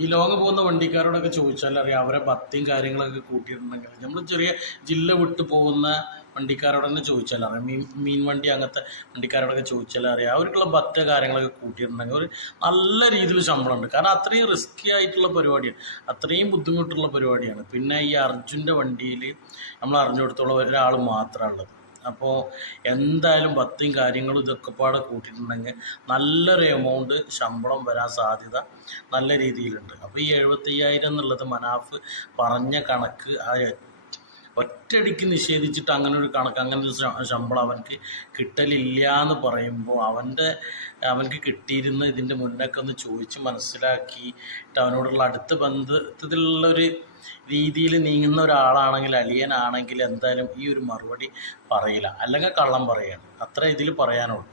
ഈ ലോങ് പോകുന്ന വണ്ടിക്കാരോടൊക്കെ ചോദിച്ചാൽ അറിയാം, അവരെ ബത്തിയും കാര്യങ്ങളൊക്കെ കൂട്ടിയിട്ടുണ്ടെങ്കിൽ. നമ്മൾ ചെറിയ ജില്ല വിട്ട് പോകുന്ന വണ്ടിക്കാരോട് തന്നെ ചോദിച്ചാൽ അറിയാം, മീൻ വണ്ടി അങ്ങനത്തെ വണ്ടിക്കാരോടൊക്കെ ചോദിച്ചാൽ അറിയാം, അവർക്കുള്ള ബത്ത കാര്യങ്ങളൊക്കെ കൂട്ടിയിട്ടുണ്ടെങ്കിൽ ഒരു നല്ല രീതിയിൽ ശമ്പളമുണ്ട്. കാരണം അത്രയും റിസ്കി ആയിട്ടുള്ള പരിപാടിയാണ്, അത്രയും ബുദ്ധിമുട്ടുള്ള പരിപാടിയാണ്. പിന്നെ ഈ അർജുൻ്റെ വണ്ടിയിൽ നമ്മൾ അറിഞ്ഞിടത്തോളം ഒരാൾ മാത്രമാണ് ഉള്ളത്. അപ്പോൾ എന്തായാലും ബത്തിയും കാര്യങ്ങളും ഇതൊക്കെ പാടെ കൂട്ടിയിട്ടുണ്ടെങ്കിൽ നല്ലൊരു എമൗണ്ട് ശമ്പളം വരാൻ സാധ്യത നല്ല രീതിയിലുണ്ട്. അപ്പോൾ ഈ 75,000 എന്നുള്ളത് മനാഫ് പറഞ്ഞ കണക്ക് ഒറ്റയടിക്ക് നിഷേധിച്ചിട്ട് അങ്ങനെ ഒരു കണക്ക്, അങ്ങനെ ഒരു ശമ്പളം അവനക്ക് കിട്ടലില്ല എന്ന് പറയുമ്പോൾ അവനക്ക് കിട്ടിയിരുന്ന ഇതിൻ്റെ മുന്നൊക്കെ ഒന്ന് ചോദിച്ച് മനസ്സിലാക്കിയിട്ട് അവനോടുള്ള അടുത്ത ബന്ധത്തിലുള്ളൊരു രീതിയിൽ നീങ്ങുന്ന ഒരാളാണെങ്കിൽ, അലിയനാണെങ്കിൽ എന്തായാലും ഈ ഒരു മറുപടി പറയില്ല, അല്ലെങ്കിൽ കള്ളം പറയുകയാണ്. അത്ര ഇതിൽ പറയാനുള്ളൂ.